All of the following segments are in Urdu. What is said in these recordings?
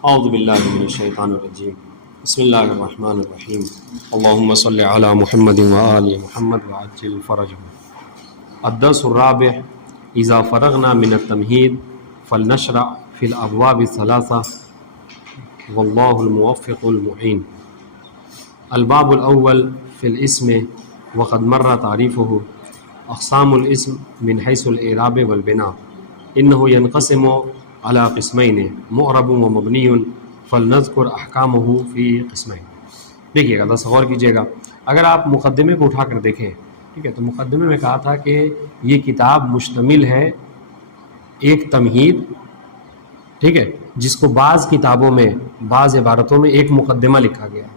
اعوذ باللہ من الشیطان الرجیم بسم اللہ الرحمن الرحیم اللہم صلی علی محمد وآل محمد وعجل فرجہ۔ الدرس الرابع اذا فرغنا من التمہید فلنشرع فی الابواب الثلاثہ واللہ الموفق المعین۔ الباب الاول فی الاسم وقد مر تعریفہ۔ اقسام الاسم من حیث الاعراب والبناء انه ينقسم على قسمین معرب و مبنی فلنذکر احکامہ فی قسمین۔ دیکھیے گا، ذرا غور کیجیے گا، اگر آپ مقدمے کو اٹھا کر دیکھیں، ٹھیک ہے، تو مقدمے میں کہا تھا کہ یہ کتاب مشتمل ہے ایک تمہید، ٹھیک ہے، جس کو بعض کتابوں میں بعض عبارتوں میں ایک مقدمہ لکھا گیا ہے،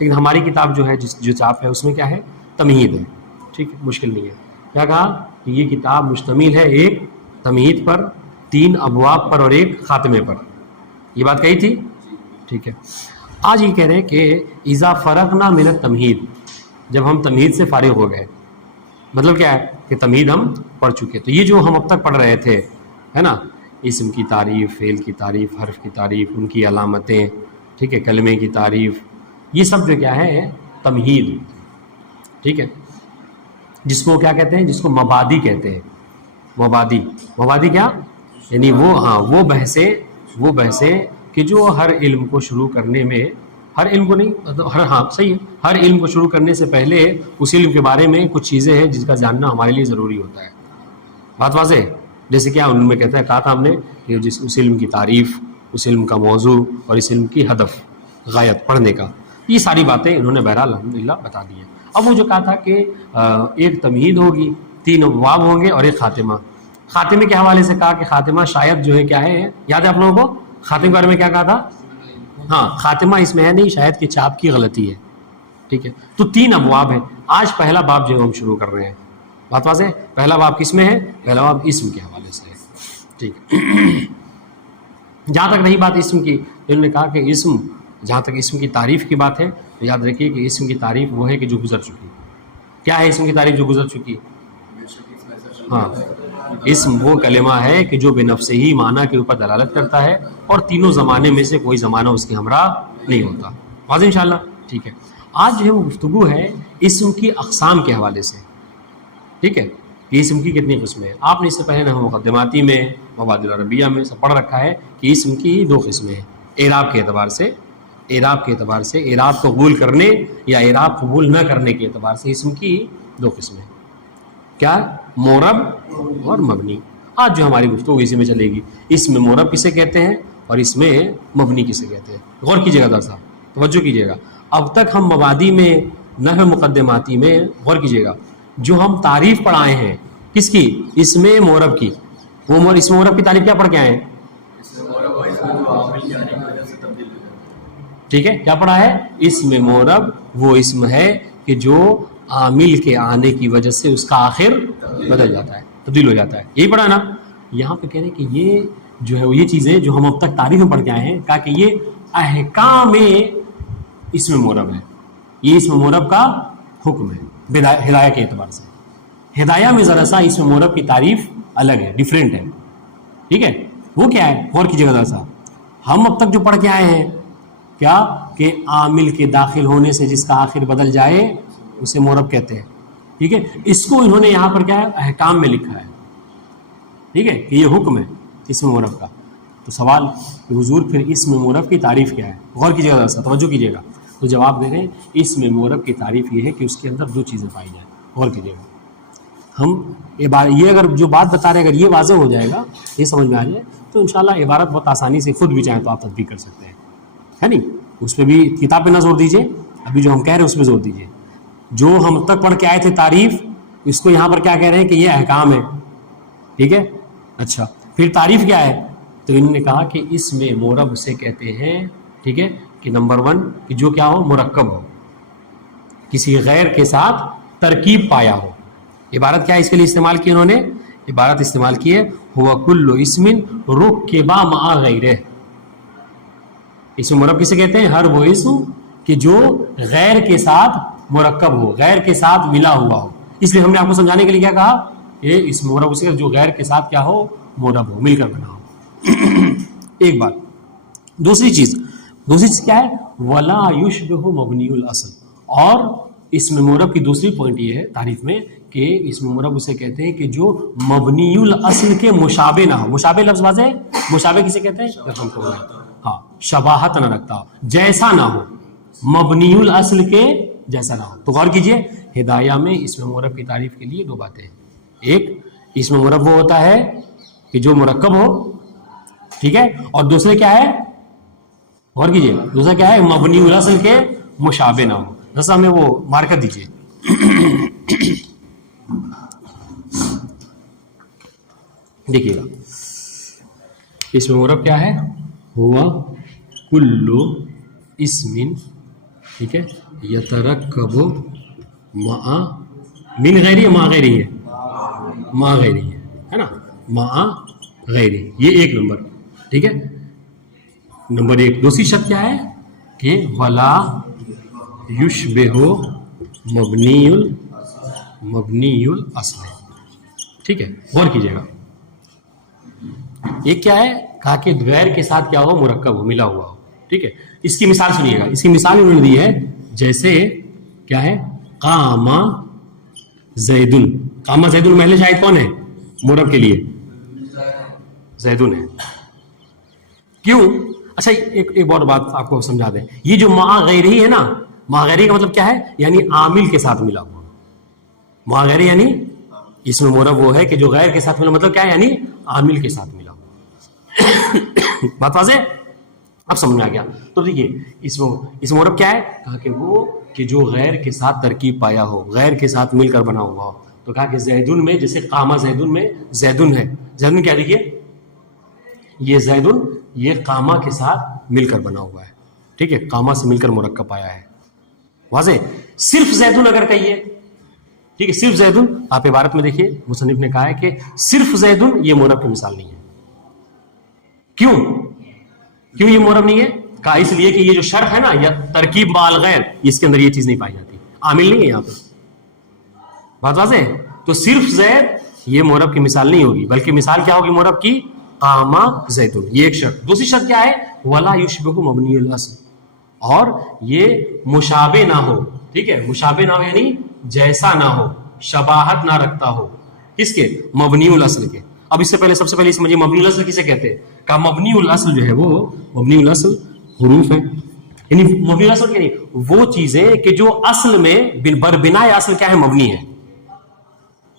لیکن ہماری کتاب جو ہے جو چاپ ہے اس میں کیا ہے؟ تمہید ہے، ٹھیک ہے، مشکل نہیں ہے۔ کیا کہا کہ یہ کتاب مشتمل ہے ایک تمہید پر، 3 ابواب پر اور ایک خاتمے پر، یہ بات کہی تھی، ٹھیک ہے۔ آج یہ کہہ رہے ہیں کہ اذا فرغنا من التمہید، جب ہم تمہید سے فارغ ہو گئے، مطلب کیا ہے کہ تمہید ہم پڑھ چکے، تو یہ جو ہم اب تک پڑھ رہے تھے، ہے نا، اسم کی تعریف، فعل کی تعریف، حرف کی تعریف، ان کی علامتیں، ٹھیک ہے، کلمے کی تعریف، یہ سب جو کیا ہے؟ تمہید، ٹھیک ہے، جس کو کیا کہتے ہیں؟ جس کو مبادی کہتے ہیں۔ مبادی کیا؟ یعنی وہ بحثیں کہ جو ہر علم کو شروع کرنے میں، ہر علم کو نہیں، صحیح ہے، ہر علم کو شروع کرنے سے پہلے اس علم کے بارے میں کچھ چیزیں ہیں جس کا جاننا ہمارے لیے ضروری ہوتا ہے۔ بات واضح ہے؟ جیسے کیا ان میں کہا تھا ہم نے کہ اس علم کی تعریف، اس علم کا موضوع اور اس علم کی ہدف، غایت، پڑھنے کا، یہ ساری باتیں انہوں نے بہرحال الحمدللہ بتا دی ہیں۔ اب وہ جو کہا تھا کہ ایک تمہید ہوگی، 3 ابواب ہوں گے اور ایک خاتمہ۔ خاتمے کے حوالے سے کہا کہ خاتمہ شاید جو ہے کیا ہے، یاد ہے آپ لوگوں کو خاتمے کے بارے میں کیا کہا تھا؟ ہاں، خاتمہ اس میں ہے نہیں، شاید کہ چھاپ کی غلطی ہے، ٹھیک ہے۔ تو 3 ابواب ہیں۔ آج پہلا باب جو ہم شروع کر رہے ہیں، بات واضح ہے؟ پہلا باب کس میں ہے؟ پہلا باب اسم کے حوالے سے ہے، ٹھیک ہے۔ جہاں تک رہی بات اسم کی، انہوں نے کہا کہ اسم، جہاں تک اسم کی تعریف کی بات ہے تو یاد رکھیے کہ اسم کی تعریف وہ ہے کہ جو گزر چکی۔ کیا ہے اسم کی تعریف جو گزر چکی؟ ہاں، اسم وہ کلمہ ہے کہ جو بنفسہ ہی معنی کے اوپر دلالت کرتا ہے اور تینوں زمانے میں سے کوئی زمانہ اس کے ہمراہ نہیں ہوتا۔ واضح انشاءاللہ، ٹھیک ہے۔ آج جو ہے وہ گفتگو ہے اسم کی اقسام کے حوالے سے، ٹھیک ہے، کہ اسم کی کتنی قسمیں ہیں۔ آپ نے اس سے پہلے مقدماتی میں، مبادئ العربیہ میں سب پڑھ رکھا ہے کہ اسم کی 2 قسمیں ہیں، اعراب کے اعتبار سے، اعراب کو قبول کرنے یا اعراب قبول نہ کرنے کے اعتبار سے اسم کی 2 قسمیں ہیں۔ کیا؟ معرب اور مبنی۔ آج جو ہماری گفتگو اسی میں چلے گی، اس میں معرب کسے کہتے ہیں اور اس میں مبنی کسے کہتے ہیں۔ غور کیجیے گا صاحب، توجہ کیجیے گا۔ اب تک ہم مبادی میں، نحو مقدماتی میں، غور کیجیے گا، جو ہم تعریف پڑھائے ہیں کس کی؟ اس میں معرب کی، وہ اس میں معرب کی تعریف کیا پڑھ کے آئے ہیں؟ ٹھیک ہے، کیا پڑھا ہے؟ اس میں معرب وہ اسم ہے کہ جو عامل کے آنے کی وجہ سے اس کا آخر بدل جاتا ہے، تبدیل ہو جاتا ہے، یہی پڑھا نا۔ یہاں پہ کہہ رہے ہیں کہ یہ جو ہے یہ چیزیں جو ہم اب تک تعریف میں پڑھ کے آئے ہیں، کہا کہ یہ احکام اسم معرب ہے، یہ اسم معرب کا حکم ہے ہدایہ کے اعتبار سے۔ ہدایہ میں ذرا سا اسم معرب کی تعریف الگ ہے، ڈیفرنٹ ہے، ٹھیک ہے۔ وہ کیا ہے؟ غور کیجیے گا ذرا سا۔ ہم اب تک جو پڑھ کے آئے ہیں کیا کہ عامل کے داخل ہونے سے جس کا آخر بدل جائے اسے معرب کہتے ہیں، ٹھیک ہے۔ اس کو انہوں نے یہاں پر کیا ہے؟ احکام میں لکھا ہے، ٹھیک ہے، کہ یہ حکم ہے اسم معرب کا۔ تو سوال کہ حضور پھر اسم معرب کی تعریف کیا ہے؟ غور کیجیے گا ذرا سا، توجہ کیجیے گا۔ تو جواب دے رہے ہیں اسم معرب کی تعریف یہ ہے کہ اس کے اندر 2 چیزیں پائی جائیں۔ غور کیجیے گا، ہم یہ اگر جو بات بتا رہے ہیں اگر یہ واضح ہو جائے گا، یہ سمجھ میں آ جائے تو انشاءاللہ عبارت بہت آسانی سے خود بھی چاہیں تو آپ تطبیق کر سکتے ہیں، ہے نہیں؟ اس پہ بھی کتاب پہ نہ زور دیجیے، ابھی جو ہم کہہ رہے ہیں اس پہ زور دیجیے۔ جو ہم تک پڑھ کے آئے تھے تعریف، اس کو یہاں پر کیا کہہ رہے ہیں کہ یہ احکام ہے، ٹھیک ہے۔ اچھا، پھر تعریف کیا ہے؟ تو انہوں نے کہا کہ اس میں معرب اسے کہتے ہیں، ٹھیک ہے، کہ نمبر 1 کہ جو کیا ہو؟ مرکب ہو، کسی غیر کے ساتھ ترکیب پایا ہو۔ عبارت کیا ہے اس کے لیے استعمال کی انہوں نے؟ عبارت استعمال کی ہے ہوا کل اسم رکب مع غیرہ۔ اسم مرکب کسے کہتے ہیں؟ ہر وہ اسم کہ جو غیر کے ساتھ مرکب ہو، غیر کے ساتھ ملا ہوا ہو۔ اس لیے ہم نے آپ کو سمجھانے کے لیے کیا کہا کہ اسم مرکب اسے جو غیر کے ساتھ کیا ہو؟ مرکب ہو، مل کر بنا ہو۔ ایک بات دوسری چیز کیا ہے؟ ولا یشبہ مبنی الاصل. اور اسم مورب کی دوسری پوائنٹ یہ ہے تعریف میں کہ اسم مورب اسے کہتے ہیں کہ جو مبنی الاصل کے مشابہ نہ ہو. مشابہ لفظ واضح ہے؟ مشابہ کسے کہتے ہیں؟ ہاں، شباہت نہ رکھتا ہو، جیسا نہ ہو، مبنی الاصل کے جیسا نہ ہو. تو غور کیجئے، ہدایہ میں اسم مورب کی تعریف کے لیے دو باتیں ہیں. ایک، اسم مورب وہ ہوتا ہے کہ جو مرکب ہو، ٹھیک ہے، اور دوسرے کیا ہے؟ غور کیجئے، دوسرا کیا ہے؟ مبنی الاصل کے مشابہ نہ ہو. جیسا ہمیں وہ مارکر دیجئے. دیکھیے گا، اسم مورب کیا ہے؟ ہوا کلو اسم، ٹھیک ہے، یترکب مع من غیری، مع غیری ہے، مع غیری ہے نا، مع غیری. یہ ایک نمبر، ٹھیک ہے، نمبر ایک. دوسری شرط کیا ہے کہ ولا یشبہ مبنی الاصل. ٹھیک ہے، غور کیجیے گا. ایک کیا ہے؟ کہا کہ غیر کے ساتھ کیا ہو؟ مرکب ہو، ملا ہوا ہو. ٹھیک ہے، اس کی مثال سنیے گا. اس کی مثال انہوں نے دی ہے، جیسے کیا ہے؟ قام زیدن. قام زیدن محل شاہد کون ہے مرکب کے لیے؟ زیدن ہے. کیوں؟ اچھا، ایک اور بات آپ کو سمجھا دیں. یہ جو مع غیرہ ہے نا، مع غیرہ کا مطلب کیا ہے؟ یعنی عامل کے ساتھ ملا ہوا. مع غیرہ یعنی اس میں مورب وہ ہے کہ جو غیر کے ساتھ ملا. مطلب کیا ہے؟ یعنی عامل کے ساتھ ملا ہوا. بات واضح؟ اب سمجھ میں آ گیا. تو دیکھیے، اس مورب کیا ہے؟ کہا کہ وہ کہ جو غیر کے ساتھ ترکیب پایا ہو، غیر کے ساتھ مل کر بنا ہوا ہو. تو کہا کہ زیدن میں، جیسے قامہ زیدن میں زیدن ہے. زیدن کیا؟ دیکھیے، یہ زیدن یہ قامہ کے ساتھ مل کر بنا ہوا ہے. ٹھیک ہے، قامہ سے مل کر مرکب آیا ہے. واضح؟ صرف زیدن اگر کہیے، ٹھیک ہے، صرف زیدن، آپ عبارت میں دیکھیے مصنف نے کہا ہے کہ صرف زیدن یہ مورب کی مثال نہیں ہے. کیوں یہ مورب نہیں ہے؟ کہا اس لیے کہ یہ جو شرط ہے نا، یا ترکیب مع الغیر، اس کے اندر یہ چیز نہیں پائی جاتی، عامل نہیں ہے یہاں پہ. بات واضح ہے؟ تو صرف زید یہ مورب کی مثال نہیں ہوگی، بلکہ مثال کیا ہوگی مورب کی؟ قامہ زیدن. یہ ایک شرط. دوسری شرط کیا ہے؟ ولا یشبہ مبنی الاصل، اور یہ مشابہ نہ ہو. ٹھیک ہے، مشابہ نہ ہو یعنی جیسا نہ ہو، شباہت نہ رکھتا ہو. کس کے؟ مبنی الاصل کے. اب اس سے پہلے سب سے پہلے سمجھیے مبنی الاصل کسے کہتے ہیں. کہا مبنی الاصل جو ہے وہ مبنی الاصل حروف ہے. یعنی مبنی الاصل کیا نہیں؟ وہ چیزیں کہ جو اصل میں بربنائے اصل کیا ہے؟ مبنی ہے.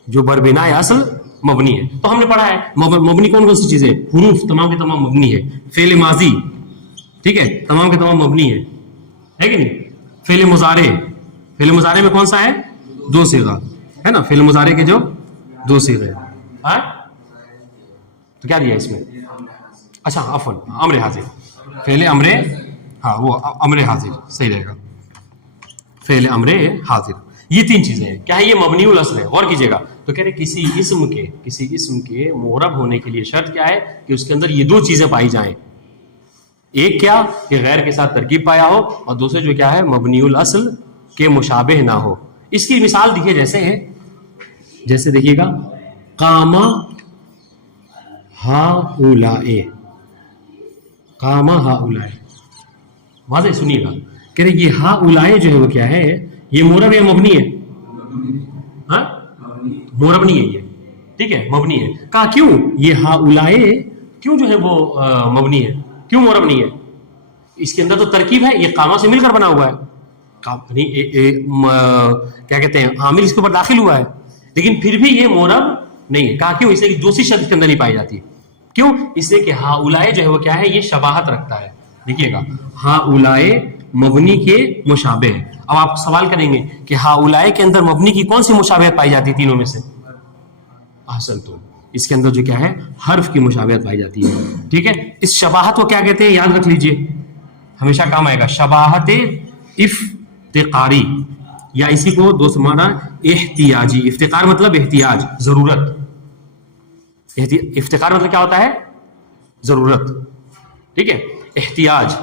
جو بربنائے اصل مبنی ہے. تو ہم نے پڑھا ہے مبنی کون سی چیزیں؟ حروف تمام کے تمام مبنی ہے. فعل ماضی، ٹھیک ہے، تمام کے تمام مبنی ہے کہ نہیں؟ فعل مضارع میں کون سا ہے؟ دو صیغہ ہے نا. فعل مضارع کے جو دو صیغے. تو کیا دیا اس میں؟ اچھا عفوا، امر حاضر. فعل امر، ہاں وہ امر حاضر صحیح رہے گا. فعل امر حاضر، یہ تین چیزیں ہیں. کیا ہے؟ یہ مبنی الاصل ہے. غور کیجیے گا. تو کہہ رہے کسی اسم کے مورب ہونے کے لیے شرط کیا ہے؟ کہ اس کے اندر یہ دو چیزیں پائی جائیں. ایک کیا؟ کہ غیر کے ساتھ ترکیب پایا ہو، اور دوسرے جو کیا ہے؟ مبنی الاصل کے مشابہ نہ ہو. اس کی مثال دیکھیے جیسے ہے، جیسے دیکھیے گا قامہ ہؤلاء. قامہ ہؤلاء، واضح سنیے گا. کہہ رہے یہ ہؤلاء جو ہے وہ کیا ہے؟ یہ مورب ہے مبنی ہے؟ ہاں، مورب نہیں ہے یہ. ٹھیک ہے، مبنی ہے. کہا کیوں یہ ہؤلاء کیوں جو ہے وہ مبنی ہے؟ کیوں مورب نہیں ہے؟ اس کے اندر تو ترکیب ہے، یہ قامہ سے مل کر بنا ہوا ہے. کیا کہتے ہیں؟ عامل اس کے اوپر داخل ہوا ہے، لیکن پھر بھی یہ مورب نہیں ہے. کہا کیوں؟ اس لیے کہ دوسری شرط کے اندر نہیں پائی جاتی. کیوں؟ اس لیے کہ ہؤلاء جو ہے وہ کیا ہے؟ یہ شباہت رکھتا ہے. دیکھیے گا، ہؤلاء مبنی کے مشابہ ہے. اب آپ سوال کریں گے کہ ہؤلاء کے اندر مبنی کی کون سی مشابہت پائی جاتی ہے تینوں میں سے؟ احسنتم، اس کے اندر جو کیا ہے؟ حرف کی مشابہت پائی جاتی ہے. ٹھیک ہے، اس شباہت کو کیا کہتے ہیں؟ یاد رکھ لیجئے، ہمیشہ کام آئے گا. شباہت افتقاری، یا اسی کو دوست مانا احتیاجی. افتقار مطلب احتیاج، ضرورت. افتقار مطلب کیا ہوتا ہے؟ ضرورت. ٹھیک ہے، احتیاج.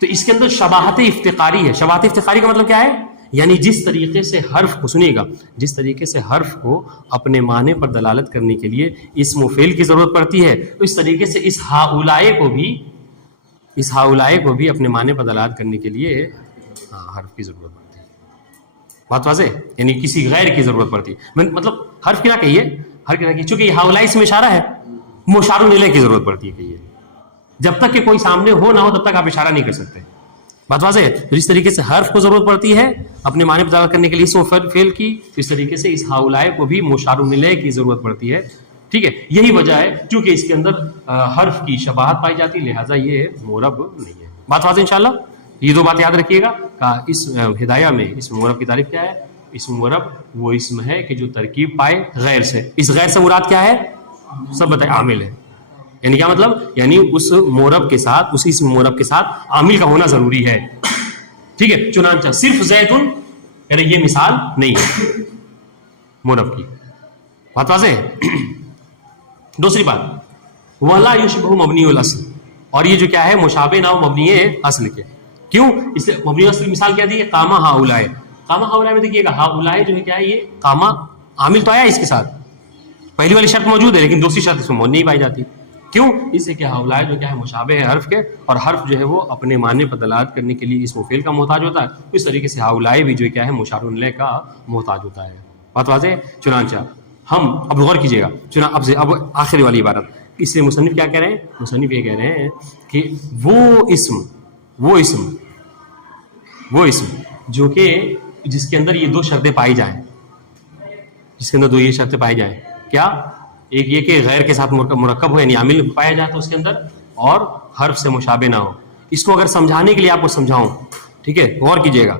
تو اس کے اندر شباہت افتقاری ہے. شباہت افتقاری کا مطلب کیا ہے؟ یعنی جس طریقے سے حرف کو، سنیے گا، جس طریقے سے حرف کو اپنے معنی پر دلالت کرنے کے لیے اسم و فعل کی ضرورت پڑتی ہے، تو اس طریقے سے اس ہؤلاء کو بھی اس ہاؤلائے کو بھی اپنے معنی پر دلالت کرنے کے لیے حرف کی ضرورت پڑتی ہے. بات واضح ہے؟ یعنی کسی غیر کی ضرورت پڑتی ہے. مطلب حرف کیا کہیے، حرف کیا کہیے، چونکہ یہ ہاؤلائی اس میں اشارہ ہے، مشار الیہ کی ضرورت پڑتی ہے. کہیے جب تک کہ کوئی سامنے ہو نہ ہو تب تک آپ اشارہ نہیں کر سکتے. بات واضح ہے؟ تو جس طریقے سے حرف کو ضرورت پڑتی ہے اپنے معنی پر دلالت کرنے کے لیے اسم فعل کی، اس طریقے سے اس ہاؤلائے کو بھی مشار الیہ کی ضرورت پڑتی ہے. ٹھیک ہے، یہی وجہ ہے چونکہ اس کے اندر حرف کی شباہت پائی جاتی ہے، لہٰذا یہ مورب نہیں ہے. بات واضح انشاءاللہ. یہ دو بات یاد رکھیے گا. اس ہدایہ میں اس مورب کی تعریف کیا ہے؟ اسم مورب وہ اسم ہے کہ جو ترکیب پائے غیر سے. اس غیر سے مراد کیا ہے؟ سب بتائیں. عامل ہے. یعنی کیا مطلب؟ یعنی اس مورب کے ساتھ، اس اسم مورب کے ساتھ عامل کا ہونا ضروری ہے. ٹھیک ہے، چنانچہ صرف زیدن، یعنی یہ مثال نہیں ہے مورب کی. بات واضح ہے؟ دوسری بات، وَلَا يُشْبِهُ مَبْنِيُّ الْأَصْلِ، اور یہ جو کیا ہے مشابہ نہ ہو مبنی اصل کے. کیوں؟ اس لیے مبنی اصل کی مثال کیا دی ہے؟ قامہ ہاؤلائے. قامہ ہاؤلائے میں دیکھیے گا ہاؤلائے جو ہے کیا ہے، یہ قامہ عامل تو آیا اس کے ساتھ، پہلی والی شرط موجود ہے لیکن دوسری شرط اس میں نہیں پائی جاتی. کیوں؟ اس سے کہ ہاؤلائے جو کیا ہے مشابہ ہے حرف کے، اور حرف جو ہے وہ اپنے معنی پر دلالت کرنے کے لیے اسم و فعل کا محتاج ہوتا ہے. اس طریقے سے ہاؤلائے بھی جو کیا ہے مشار الیہ کا محتاج ہوتا ہے. بات واضح ہے؟ چنانچہ ہم اب غور کیجیے گا، اب آخری والی عبارت، اس سے مصنف کیا کہہ رہے ہیں؟ مصنف یہ کہہ رہے ہیں کہ وہ اسم جو کہ جس کے اندر یہ دو شرطیں پائی جائیں، جس کے اندر دو یہ شرطیں پائی جائیں. کیا؟ ایک یہ کہ غیر کے ساتھ مرکب ہو، یعنی عامل پایا جاتا ہے اس کے اندر، اور حرف سے مشابہ نہ ہو. اس کو اگر سمجھانے کے لیے آپ کو سمجھاؤں، ٹھیک ہے، غور کیجیے گا.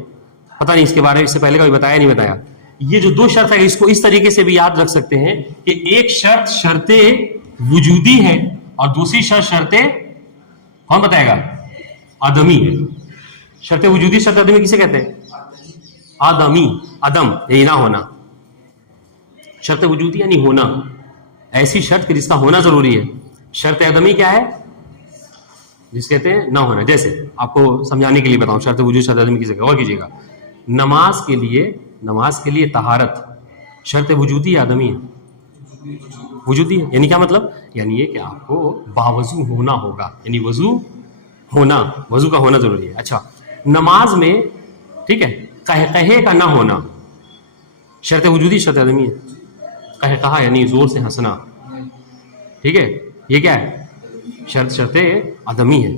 پتہ نہیں اس کے بارے میں اس سے پہلے کبھی بتایا نہیں بتایا. یہ جو دو شرط ہے اس کو اس طریقے سے بھی یاد رکھ سکتے ہیں کہ ایک شرط وجودی ہے اور دوسری شرط کون بتائے گا؟ عدمی ہے. شرط وجودی، شرط عدمی کسے کہتے ہیں؟ آدمی، عدم یعنی نہ ہونا. شرط وجودی یعنی ہونا، ایسی شرط کہ جس کا ہونا ضروری ہے. شرط عدمی کیا ہے؟ جس کہتے ہیں نہ ہونا. جیسے آپ کو سمجھانے کے لیے بتاؤں شرط وجود شرط عدمی کسے غور کیجیے گا. نماز کے لیے طہارت شرط وجودی یا عدمی ہے؟ وجودی ہے. یعنی کیا مطلب؟ یعنی یہ کہ آپ کو باوضو ہونا ہوگا، یعنی وضو کا ہونا ضروری ہے. اچھا، نماز میں ٹھیک ہے قہقہے کا نہ ہونا شرط وجودی شرط عدمی ہے. قہقہا یعنی زور سے ہنسنا، ٹھیک ہے، یہ کیا ہے؟ شرط عدمی ہے.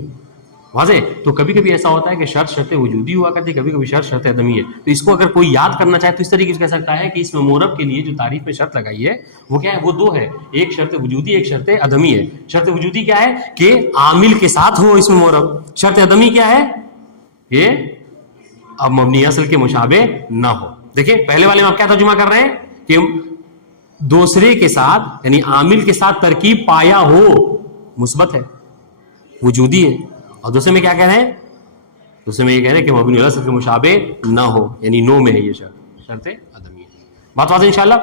واضح؟ تو کبھی کبھی ایسا ہوتا ہے کہ شرط وجودی ہوا کرتی ہے، کبھی کبھی شرط عدمی ہے. تو اس کو اگر کوئی یاد کرنا چاہے تو اس طریقے سے کہہ سکتا ہے کہ اس میں مورب کے لیے جو تعریف میں شرط لگائی ہے وہ کیا ہے؟ وہ دو ہے، ایک شرط وجودی، ایک شرط عدمی ہے. شرط وجودی کیا ہے؟ کہ عامل کے ساتھ ہو اس میں مورب. شرط عدمی کیا ہے؟ یہ اب مبنی اصل کے مشابہ نہ ہو. دیکھیں پہلے والے میں آپ کیا ترجمہ کر رہے ہیں کہ دوسرے کے ساتھ یعنی عامل کے ساتھ ترکیب پایا ہو، مثبت ہے، وجودی ہے. اور دوسرے میں کیا کہہ رہے ہیں؟ دوسرے میں یہ کہہ رہے ہیں کہ مبنی اصل کے مشابہ نہ ہو، یعنی نو میں ہے یہ شرط عدمی ہے. بات واضح انشاءاللہ.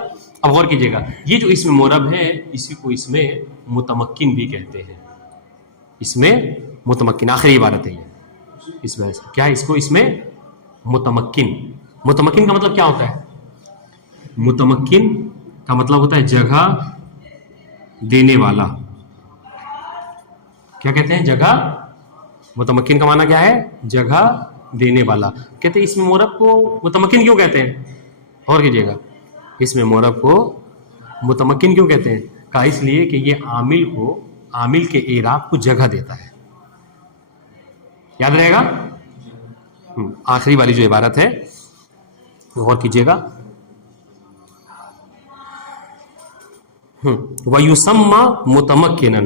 اب غور کیجیے گا، یہ جو اسم مورب ہے اسی کو اس میں متمکن بھی کہتے ہیں. اس میں متمکن آخری عبارت ہے یہ اس میں کیا ہے؟ اس کو اس میں متمکن کا مطلب کیا ہوتا ہے؟ متمکن کا مطلب ہوتا ہے جگہ دینے والا. کیا کہتے ہیں؟ جگہ. متمکن کا معنی کیا ہے؟ جگہ دینے والا. کہتے ہیں اس میں مورب کو متمکن کیوں کہتے ہیں؟ غور کیجیے گا، اس میں مورب کو متمکن کیوں کہتے ہیں؟ کہا اس لیے کہ یہ عامل کے اعراب کو جگہ دیتا ہے. یاد رہے گا آخری والی جو عبارت ہے غور کیجیے گا. وَيُسَمَّى مُتَمَكِّنًا،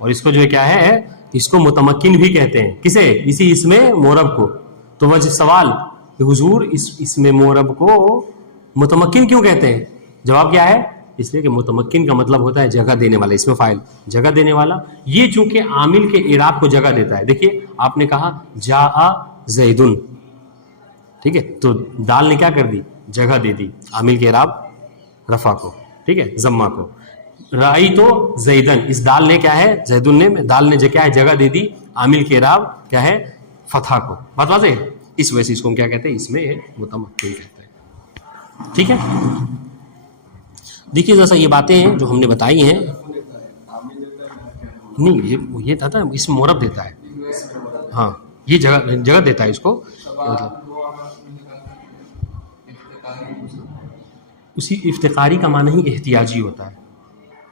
اور اس کو جو ہے کیا ہے؟ اس کو متمکن بھی کہتے ہیں. کسے؟ اسی اس میں مورب کو. تو وجہ سوال کہ حضور اس میں مورب کو متمکن کیوں کہتے ہیں؟ جواب کیا ہے؟ اس لیے کہ متمکن کا مطلب ہوتا ہے جگہ دینے والا. اس میں فاعل جگہ دینے والا، یہ چونکہ عامل کے اعراب کو جگہ دیتا ہے. دیکھیے آپ نے کہا جاء زیدن، ٹھیک ہے، تو دال نے کیا کر دی؟ جگہ دے دی عامل کے اعراب رفع کو، ٹھیک ہے، ضمہ کو. رائی تو زیدن، اس دال نے کیا ہے؟ زیدن نے دال نے کیا ہے؟ جگہ دے دی عامل کے اعراب کیا ہے؟ فتح کو. بات واضح ہے؟ اس وجہ سے اس کو ہم کیا کہتے ہیں؟ اس میں متمکن کہتے ہیں. ٹھیک ہے، دیکھیے جیسا یہ باتیں ہیں جو ہم نے بتائی ہیں، نہیں یہ تھا اس میں مورب دیتا ہے. ہاں یہ جگہ دیتا ہے اس کو. اسی افتقاری کا معنی ہی احتیاجی ہوتا ہے.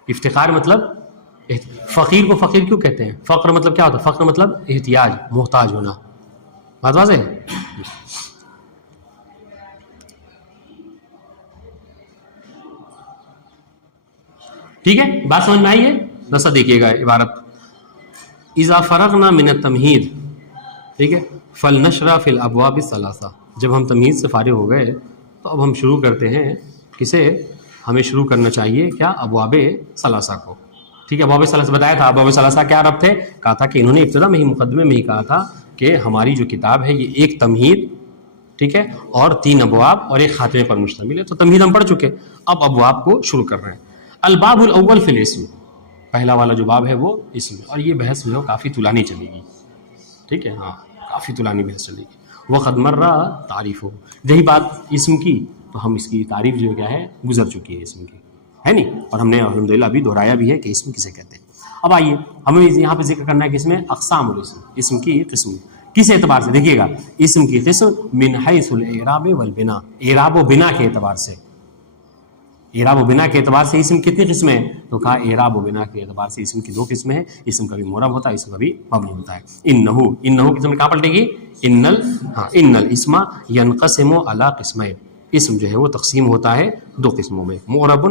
افتقار مطلب فقیر کو فقیر کیوں کہتے ہیں؟ فقر مطلب کیا ہوتا ہے؟ فقر مطلب احتیاج، محتاج ہونا. بات واضح ہے؟ ٹھیک ہے، بات سمجھ میں آئی ہے؟ بس دیکھیے گا عبارت. اذا فرغنا من التمہید، ٹھیک ہے، فلنشرع فی الابواب الثلاثہ. جب ہم تمہید سے فارغ ہو گئے تو اب ہم شروع کرتے ہیں. کسے؟ ہمیں شروع کرنا چاہیے کیا؟ ابواب ثلاثہ کو. ٹھیک ہے، ابواب ثلاثہ بتایا تھا. ابواب ثلاثہ کیا رب تھے؟ کہا تھا کہ انہوں نے ابتدا میں ہی مقدمے میں ہی کہا تھا کہ ہماری جو کتاب ہے یہ ایک تمہید، ٹھیک ہے، اور 3 ابواب اور ایک خاتمے پر مشتمل ہے. تو تمہید ہم پڑھ چکے، اب ابواب کو شروع کر رہے ہیں. الباب الاول فی الاسم، پہلا والا جو باب ہے وہ اسم. اور یہ بحث جو ہے کافی طولانی چلے گی. ٹھیک ہے، ہاں کافی طولانی بحث چلے گی. وقد مر تعریف ہو، یہی بات اسم کی تو ہم اس کی تعریف جو کیا ہے گزر چکی ہے اسم کی، ہے نہیں؟ اور ہم نے الحمدللہ ابھی دہرایا بھی ہے کہ اسم کسے کہتے ہیں. اب آئیے ہمیں یہاں پہ ذکر کرنا ہے کہ اس میں اقسام الاسم، اسم کی قسم کس اعتبار سے؟ دیکھیے گا اسم کی قسم من حیث الاعراب والبناء، اعراب و بنا کے اعتبار سے. اعراب و بنا کے اعتبار سے اسم کتنی قسمیں ہیں؟ تو کہا اعراب و بنا کے اعتبار سے اسم کی 2 قسمیں ہیں. اسم کبھی معرب ہوتا ہے، اسم کبھی مبنی ہوتا ہے. انہو قسم کہاں پلٹے گی؟ ان الاسم ينقسم على قسمين، اسم جو ہے وہ تقسیم ہوتا ہے 2 قسموں میں، معرب و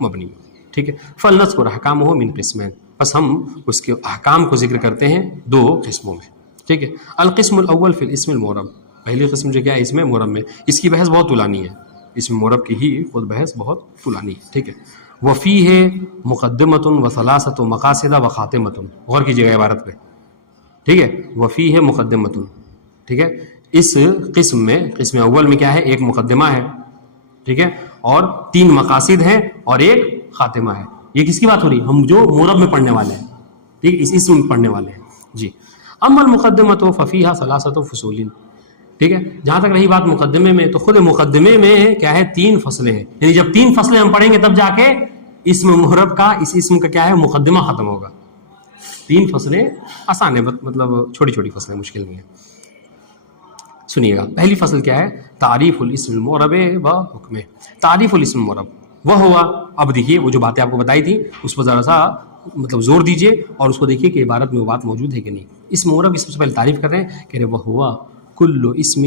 مبنی. ٹھیک ہے، فلنذکر احکامہ من قسمین، بس ہم اس کے احکام کو ذکر کرتے ہیں 2 قسموں میں. ٹھیک ہے، القسم الاول فی الاسم المعرب، پہلی قسم جو کیا ہے اسم معرب میں. اس کی بحث بہت طولانی ہے، اسم معرب کی ہی خود بحث بہت طولانی ہے. ٹھیک ہے، وفیہ مقدمۃ و ثلاثۃ مقاصد و خاتمۃ. غور کیجیے گا عبارت پہ. ٹھیک ہے، وفیہ مقدمۃ، ٹھیک ہے، اس قسم میں، قسم اول میں کیا ہے؟ ایک مقدمہ ہے، ٹھیک ہے، اور 3 مقاصد ہیں اور ایک خاتمہ ہے. یہ کس کی بات ہو رہی ہے؟ ہم جو معرب میں پڑھنے والے ہیں، ٹھیک ہے، اس اسم میں پڑھنے والے ہیں جی. اما المقدمۃ ففیہا ثلاثۃ فصول، ٹھیک ہے، جہاں تک رہی بات مقدمے میں تو خود مقدمے میں کیا ہے 3 فصلیں ہیں. یعنی جب 3 فصلیں ہم پڑھیں گے تب جا کے اسم معرب کا، اس اسم کا کیا ہے مقدمہ ختم ہوگا. 3 فصلیں آسان ہے، مطلب چھوٹی چھوٹی فصلیں، مشکل نہیں ہے. سنیے گا، پہلی فصل کیا ہے؟ تعریف الاسم المعرب و حکمہ. تعریف الاسم المعرب وہ ہوا. اب دیکھیے وہ جو باتیں آپ کو بتائی تھی اس پر ذرا سا مطلب زور دیجئے اور اس کو دیکھیے کہ عبارت میں وہ بات موجود ہے کہ نہیں. اسم معرب اس سے پہلے تعریف کر رہے ہیں کہ وہ ہوا کل اسم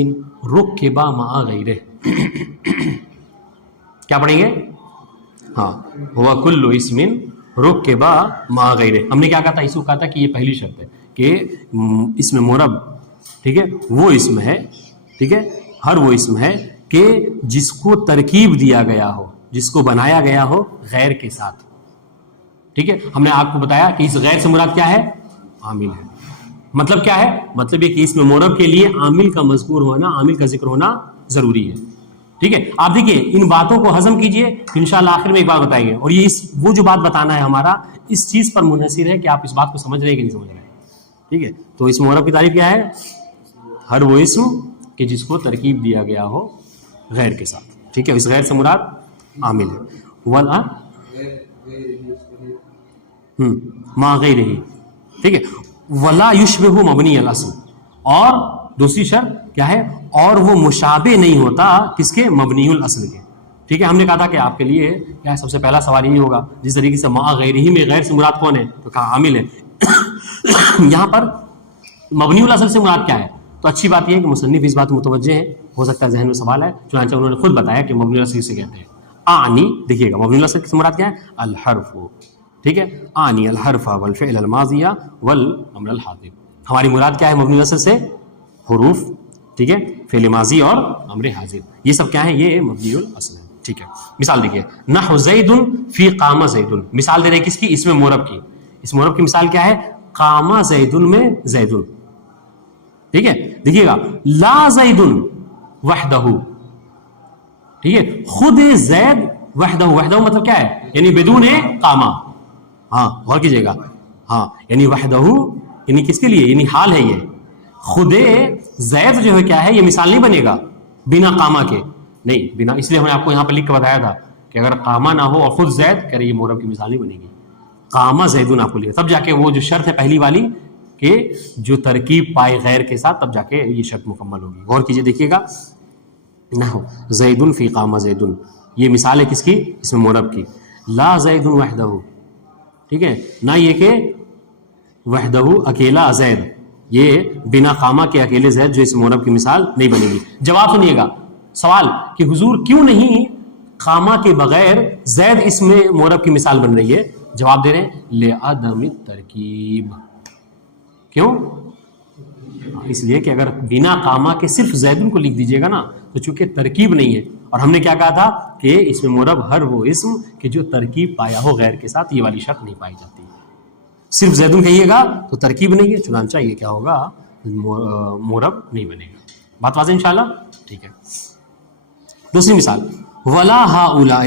رکب مع غیرہ. کیا پڑھیں گے؟ ہاں، ہوا کل اسم رکب مع غیرہ. ہم نے کیا کہا تھا؟ اس کو کہا تھا کہ یہ پہلی شرط ہے کہ اسم معرب، ٹھیک ہے، وہ اسم ہے، ٹھیک ہے، ہر وہ اسم ہے کہ جس کو ترکیب دیا گیا ہو، جس کو بنایا گیا ہو غیر کے ساتھ. ٹھیک ہے، ہم نے آپ کو بتایا کہ اس غیر سے مراد کیا ہے؟ عامل ہے. مطلب کیا ہے؟ مطلب یہ کہ اسم معرب کے لیے عامل کا مذکور ہونا، عامل کا ذکر ہونا ضروری ہے. ٹھیک ہے، آپ دیکھیے ان باتوں کو ہضم کیجئے، انشاءاللہ آخر میں ایک بات بتائیں گے. اور یہ وہ جو بات بتانا ہے ہمارا اس چیز پر منحصر ہے کہ آپ اس بات کو سمجھ رہے ہیں کہ نہیں سمجھ رہے ہیں. ٹھیک ہے، تو اسم معرب کی تعریف کیا ہے؟ ہر وہ اسم کہ جس کو ترکیب دیا گیا ہو غیر کے ساتھ. ٹھیک ہے، اس غیر سے مراد عامل ہے. ما غیرہ، ٹھیک ہے، ولا یشبہ مبنی الاصل، اور دوسری شرط کیا ہے؟ اور وہ مشابہ نہیں ہوتا کس کے؟ مبنی الاصل کے. ٹھیک ہے، ہم نے کہا تھا کہ آپ کے لیے کیا ہے سب سے پہلا سوال یہی ہوگا جس طریقے سے ما غیرہ میں غیر سے مراد کون ہے؟ تو کہا عامل ہے. یہاں پر مبنی الاصل سے مراد کیا ہے؟ تو اچھی بات یہ ہے کہ مصنف اس بات متوجہ ہے، ہو سکتا ہے ذہن میں سوال ہے، چنانچہ انہوں نے خود بتایا کہ مبنی الاصل سے کہتے ہیں. آنی، دیکھیے گا مبنی الاصل سے مراد کیا ہے؟ الحرف. ٹھیک ہے، آنی الحرف والفعل الماضی والامر الحاضر. ہماری مراد کیا ہے مبنی الاصل سے؟ حروف، ٹھیک ہے، فعل ماضی اور امر حاضر. یہ سب کیا ہے؟ یہ مبنی الاصل ہے. ٹھیک ہے، مثال دیکھیے، نحو زید فی قام زید. مثال دے رہے کس کی؟ اسم معرب کی. اس معرب کی مثال کیا ہے؟ قام زید میں زید. ٹھیک ہے، دیکھیے گا لا زید وحدہ. ٹھیک ہے، خود زید وحدہ. وحدہ مطلب کیا ہے؟ یعنی بدون قامہ. ہاں غور کیجیے گا، ہاں یعنی وحدہ یعنی کس کے لیے؟ یعنی حال ہے. یہ خود زید جو ہے کیا ہے؟ یہ مثال نہیں بنے گا بنا قامہ کے. نہیں بنا، اس لیے ہم نے آپ کو یہاں پہ لکھ کے بتایا تھا کہ اگر قامہ نہ ہو اور خود زید، کہہ رہے یہ معرب کی مثال نہیں بنے گی. قامہ زیدون آپ کو لکھا، تب جا کے وہ جو شرط ہے پہلی والی کہ جو ترکیب پائے غیر کے ساتھ تب جا کے یہ شرط مکمل ہوگی. غور کیجئے دیکھیے گا نحو زید فی قام زید، یہ مثال ہے کس کی؟ اس میں مورب کی. لا زید وحدہ، ٹھیک ہے، نہ یہ کہ وحدہ اکیلا زید، یہ بنا قامہ کے اکیلے زید جو اس مورب کی مثال نہیں بنے گی. جواب سنیے گا سوال کہ حضور کیوں نہیں قامہ کے بغیر زید اس میں مورب کی مثال بن رہی ہے؟ جواب دے رہے ہیں لعدم الترکیب. کیوں؟ اس لیے کہ اگر بنا قامہ کے صرف زیدن کو لکھ دیجیے گا نا تو چونکہ ترکیب نہیں ہے، اور ہم نے کیا کہا تھا کہ اس میں مورب ہر وہ اسم کہ جو ترکیب پایا ہو غیر کے ساتھ، یہ والی شرط نہیں پائی جاتی. صرف زیدن کہیے گا تو ترکیب نہیں ہے، چنانچہ یہ کیا ہوگا؟ مورب نہیں بنے گا. بات واضح انشاءاللہ؟ ٹھیک ہے. دوسری مثال ولا ہؤلاء،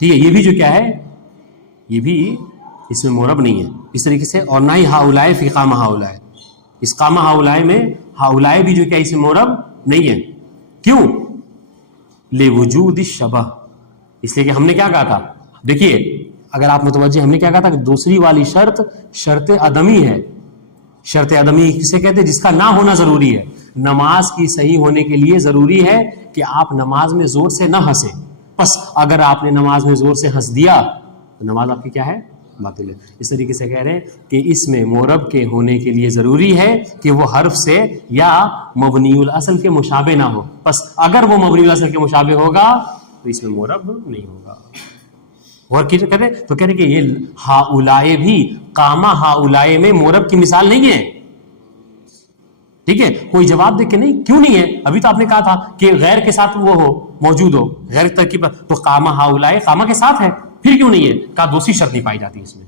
ٹھیک ہے، یہ بھی جو کیا ہے، یہ بھی اس میں مورب نہیں ہے اس طریقے سے، اور نہ ہی ہؤلاء فی قام ہؤلاء، اس قام ہؤلاء میں ہؤلاء بھی جو کیا اس میں مورب نہیں ہے. کیوں؟ لوجود الشبہ، اس لیے کہ ہم نے کیا کہا تھا، دیکھیے اگر آپ متوجہ، ہم نے کیا کہا تھا کہ دوسری والی شرط شرط عدمی ہے. شرط عدمی کسے کہتے ہیں؟ جس کا نہ ہونا ضروری ہے. نماز کی صحیح ہونے کے لیے ضروری ہے کہ آپ نماز میں زور سے نہ ہنسیں. بس اگر آپ نے نماز میں زور سے ہنس دیا تو نماز آپ کی کیا ہے؟ باطل ہے. اس طریقے سے کہہ رہے ہیں کہ اس میں مورب کے ہونے کے لیے ضروری ہے کہ وہ حرف سے یا مبنی الاصل کے مشابہ نہ ہو. بس اگر وہ مبنی الاصل کے مشابہ ہوگا تو اس میں مورب نہیں ہوگا. اور کہہ رہے تو کہہ رہے کہ یہ ہؤلاء بھی قامہ ہؤلاء میں مورب کی مثال نہیں ہے. ٹھیک ہے، کوئی جواب دے کہ نہیں کیوں نہیں ہے؟ ابھی تو آپ نے کہا تھا کہ غیر کے ساتھ وہ ہو، موجود ہو، غیر ترکیب، تو قامہ ہؤلاء قامہ کے ساتھ ہے، پھر کیوں نہیں ہے؟ کہا دوسری شرط نہیں پائی جاتی اس میں.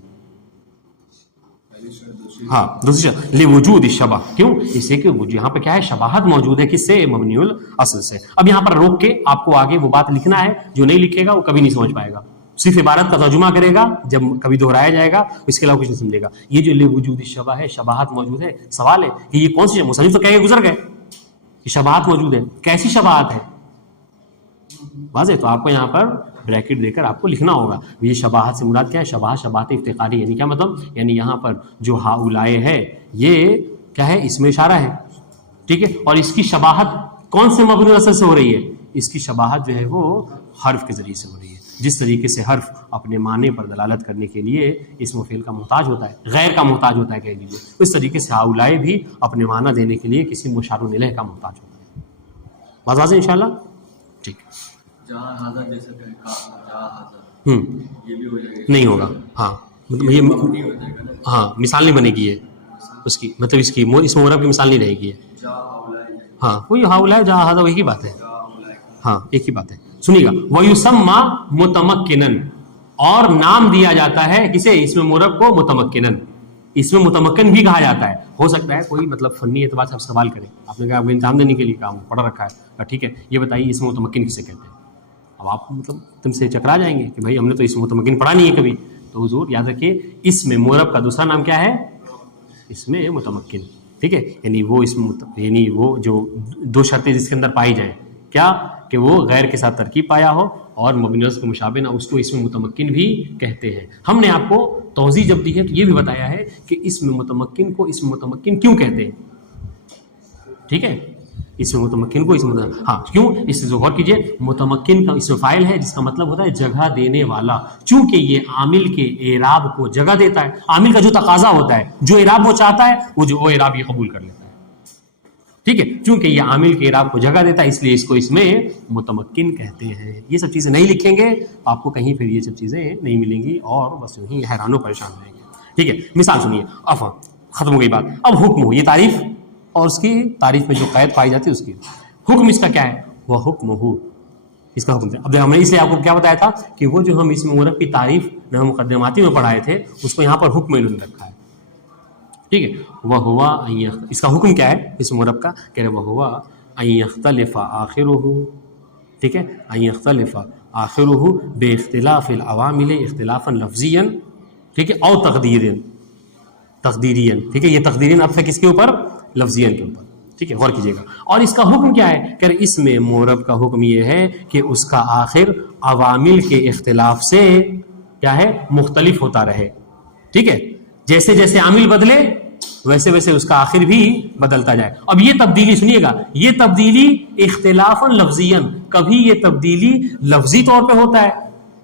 ہاں دوسری شرط لوجود الشبہ، کیوں؟ اس لیے کہ یہاں پہ کیا ہے؟ شباہت موجود ہے کس سے؟ مبنی الاصل سے. اب یہاں پر روک کے آپ کو آگے وہ بات لکھنا ہے، جو نہیں لکھے گا وہ کبھی نہیں سمجھ پائے گا. صرف عبارت کا ترجمہ کرے گا جب کبھی دہرایا جائے گا، اس کے علاوہ کچھ نہیں سمجھے گا. یہ جو لوجود الشبہ ہے، شباہت موجود ہے، سوال ہے کہ یہ کون سی؟ مصنف تو کہہ کے گزر گئے کہ شباہت موجود ہے. کیسی شباہت ہے؟ واضح. تو آپ کو یہاں پر بریکٹ دے کر آپ کو لکھنا ہوگا. یہ شباہت سے مراد کیا ہے؟ شباہت شباہت افتقاری، یعنی کیا مطلب؟ یعنی یہاں پر جو ہؤلاء ہے یہ کیا ہے؟ اس میں اشارہ ہے، ٹھیک ہے، اور اس کی شباہت کون سے مبنی اصل سے ہو رہی ہے؟ اس کی شباہت جو ہے وہ حرف کے ذریعے سے ہو رہی ہے. جس طریقے سے حرف اپنے معنی پر دلالت کرنے کے لیے اسم و فعل کا محتاج ہوتا ہے، غیر کا محتاج ہوتا ہے کہہ لیجیے، اس طریقے سے ہؤلاء بھی اپنے معنی دینے کے لیے کسی مشار الیہ کا محتاج ہوتا ہے. بات واضح انشاءاللہ؟ ٹھیک. نہیں ہوگا. ہاں یہ ہاں مثال نہیں بنے گی، اس کی مطلب اس کی اس مورب کی مثال نہیں رہے گی. ہاں وہی ہؤلاء جہاں ھذا وہی کی بات ہے. ہاں ایک ہی بات ہے. سنیے گا وَيُسَمَّى مُتَمَكِّنًا، اور نام دیا جاتا ہے کسے؟ اس میں مورب کو متمکنن. اس میں متمکن بھی کہا جاتا ہے. ہو سکتا ہے کوئی مطلب فنی اعتبار سے آپ سوال کریں، آپ نے کہا آپ کو امتحان دینے کے لیے کام پڑھا رکھا ہے، ٹھیک ہے، یہ بتائیے اس میں متمکن کسے کہتے ہیں؟ اب آپ مطلب تم سے چکرا جائیں گے کہ بھائی ہم نے تو اس میں متمکن پڑھا نہیں ہے کبھی. تو حضور یاد رکھیے اس میں مورب کا دوسرا نام کیا ہے؟ اس میں متمکن. ٹھیک ہے، یعنی وہ اسم، یعنی وہ جو دو شرطیں جس کے اندر پائی جائیں، کیا کہ وہ غیر کے ساتھ ترکیب پایا ہو اور مبنی الاصل کو مشابہ نہ، اس کو اس میں متمکن بھی کہتے ہیں. ہم نے آپ کو توضیح جب دی ہے تو یہ بھی بتایا ہے کہ اس میں متمکن کو اس میں متمکن کیوں کہتے ہیں. ٹھیک ہے، اس میں متمکن کو اس میں ہاں کیوں؟ اس سے غور کیجئے، متمکن کا اسم فاعل ہے جس کا مطلب ہوتا ہے جگہ دینے والا. چونکہ یہ عامل کے اعراب کو جگہ دیتا ہے، عامل کا جو تقاضا ہوتا ہے، جو اعراب وہ چاہتا ہے وہ اعراب یہ قبول کر لیتا ہے. ٹھیک ہے، چونکہ یہ عامل کے اعراب کو جگہ دیتا ہے اس لیے اس کو اس میں متمکن کہتے ہیں. یہ سب چیزیں نہیں لکھیں گے تو آپ کو کہیں پھر یہ سب چیزیں نہیں ملیں گی اور بس یوں ہی حیران و پریشان رہیں گے. ٹھیک ہے، مثال سنیے. اب ختم ہو گئی بات. اب حکم ہو، یہ تعریف اور اس کی تعریف میں جو قید پائی جاتی ہے اس کی حکم اس کا کیا ہے؟ وہ حکم ہو، اس کا حکم. اب ہم نے اس لیے آپ کو کیا بتایا تھا کہ وہ جو ہم اس مورب کی تعریف مقدماتی میں پڑھائے تھے اس کو یہاں پر حکم انہوں نے رکھا ہے. ٹھیک ہے، وہ ہوا اس کا حکم کیا ہے اس مورب کا؟ کہہ رہے وہ ہوا ان یختلف آخرہ. ٹھیک ہے، ان یختلف آخرہ باختلاف العوامل اختلافا لفظیا. ٹھیک ہے، او تقدیریا. ٹھیک ہے، یہ تقدیریا اب ہے کس کے اوپر؟ لفظیا کے اوپر. ٹھیک ہے، غور کیجیے گا. اور اس کا حکم کیا ہے؟ کہ اس میں مورب کا حکم یہ ہے کہ اس کا آخر عوامل کے اختلاف سے کیا ہے؟ مختلف ہوتا رہے. ٹھیک ہے، جیسے جیسے عامل بدلے ویسے ویسے اس کا آخر بھی بدلتا جائے. اب یہ تبدیلی سنیے گا، یہ تبدیلی اختلافاً لفظیاً، کبھی یہ تبدیلی لفظی طور پہ ہوتا ہے،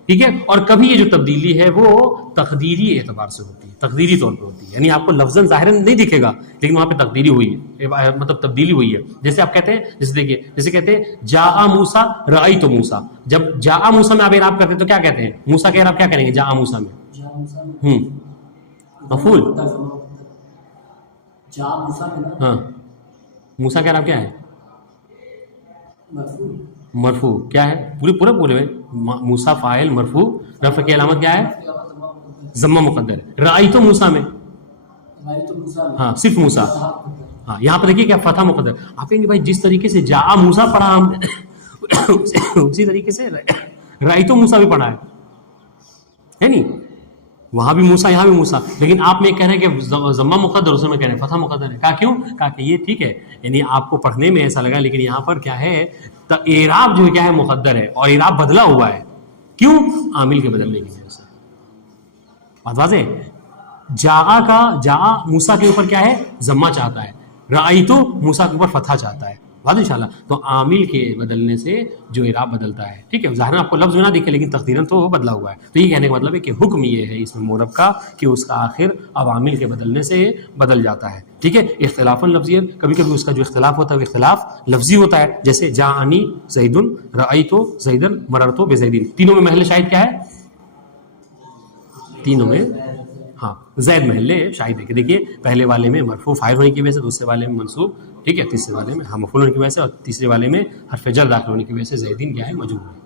ٹھیک ہے، اور کبھی یہ جو تبدیلی ہے وہ تقدیری اعتبار سے ہوتی ہے، تقدیری طور پہ ہوتی ہے. یعنی آپ کو لفظاً ظاہراً نہیں دکھے گا لیکن وہاں پہ تقدیری ہوئی ہے، مطلب تبدیلی ہوئی ہے. جیسے آپ کہتے ہیں، جیسے دیکھیے، جیسے کہتے ہیں جاء موسیٰ رأیت موسیٰ. جب جاء موسیٰ میں آپ اعراب کرتے ہیں تو کیا کہتے ہیں؟ موسیٰ کے اعراب کیا کریں گے جاء موسیٰ میں؟ مفعول. ہاں، موسیٰ کا اعراب کیا ہے؟ مرفوع. کیا ہے؟ پورے ہوئے موسیٰ فاعل مرفوع، رفع کی علامت کیا ہے؟ ضمہ مقدر. رأیت موسیٰ میں ہاں صرف موسیٰ. ہاں یہاں پہ دیکھیے کیا فتح مقدر. آپ کہیں گے بھائی جس طریقے سے جاء موسیٰ پڑھا ہم اسی طریقے سے رأیت موسیٰ بھی پڑھا ہے نہیں؟ وہاں بھی موسیٰ یہاں بھی موسیٰ، لیکن آپ میں کہہ رہے ہیں کہ ضمہ مقدر، اس میں کہہ رہے ہیں فتح مقدر ہے. کہا کیوں؟ کہا کہ یہ ٹھیک ہے، یعنی آپ کو پڑھنے میں ایسا لگا لیکن یہاں پر کیا ہے، اعراب جو کیا ہے مقدر ہے اور اعراب بدلا ہوا ہے. کیوں؟ عامل کے بدلنے کی وجہ سے. بات واضح ہے؟ جاء موسیٰ کے اوپر کیا ہے؟ ضمہ چاہتا ہے، رأیتو موسیٰ کے اوپر فتح چاہتا ہے. بات انشاءاللہ. تو عامل کے بدلنے سے جو اعراب بدلتا ہے، ٹھیک ہے، ظاہراً آپ کو لفظ میں نہ دکھے لیکن تقدیراً تو بدلا ہوا ہے. تو یہ کہنے کا مطلب ہے کہ حکم یہ ہے اس میں مورب کا کہ اس کا آخر اب عامل کے بدلنے سے بدل جاتا ہے. ٹھیک ہے، اختلافاً لفظیاً، کبھی کبھی اس کا جو اختلاف ہوتا ہے وہ اختلاف لفظی ہوتا ہے. جیسے جاءنی زید رأیتو زید مررتو بزید. تینوں میں محل شاہد کیا ہے؟ تینوں میں ہاں زید محل شاہد ہے. کہ دیکھیے پہلے والے میں مرفوع فاعل ہونے کی وجہ سے، دوسرے والے میں منصوب، ٹھیک ہے، تیسرے والے میں مفعول ہونے کی وجہ سے، اور تیسرے والے میں حرف جر داخل ہونے کی وجہ سے زیدین کیا ہے؟ مجرور ہے.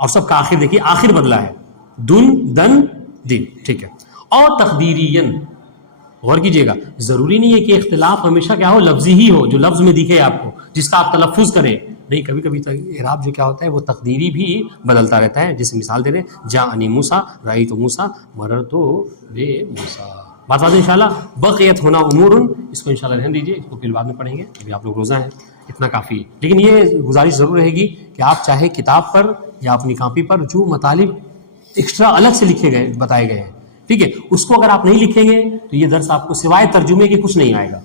اور سب کا آخر دیکھیے آخر بدلا ہے، دن دن. ٹھیک ہے. اور تقدیریاً غور کیجیے گا، ضروری نہیں ہے کہ اختلاف ہمیشہ کیا ہو؟ لفظی ہی ہو، جو لفظ میں دکھے آپ کو، جس کا آپ تلفظ کریں. نہیں، کبھی کبھی اعراب جو کیا ہوتا ہے وہ تقدیری بھی بدلتا رہتا ہے. جیسے مثال دے رہے ہیں جاءنی موسیٰ رأیت موسیٰ مررت بموسیٰ. بات ان شاء اللہ. بقیت ہونا امور، اس کو انشاءاللہ رہنے دیجیے، اس کو پھر بعد میں پڑھیں گے، ابھی آپ لوگ روزہ ہیں، اتنا کافی ہے. لیکن یہ گزارش ضرور رہے گی کہ آپ چاہے کتاب پر یا اپنی کاپی پر جو مطالب ایکسٹرا الگ سے لکھے گئے بتائے گئے ہیں، ٹھیک ہے، اس کو اگر آپ نہیں لکھیں گے تو یہ درس آپ کو سوائے ترجمے کے کچھ نہیں آئے گا،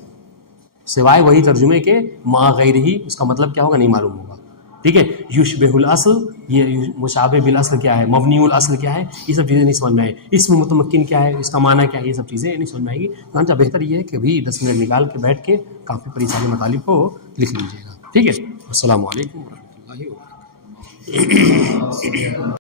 سوائے وہی ترجمے کے ما غیر ہی. اس کا مطلب کیا ہوگا نہیں معلوم ہوگا. ٹھیک ہے. یشبہ الاصل، یہ مشابہ بالاصل کیا ہے، مبنی الاصل کیا ہے، یہ سب چیزیں نہیں سمجھ میں آئے. اسم متمکن کیا ہے، اس کا معنی کیا ہے، یہ سب چیزیں نہیں سمجھ میں آئے گی. تو بہتر یہ ہے کہ ابھی 10 منٹ نکال کے بیٹھ کے کافی پر سارے مطالب کو لکھ لیجیے گا. ٹھیک ہے. السلام علیکم ورحمۃ اللہ وبرکاتہ.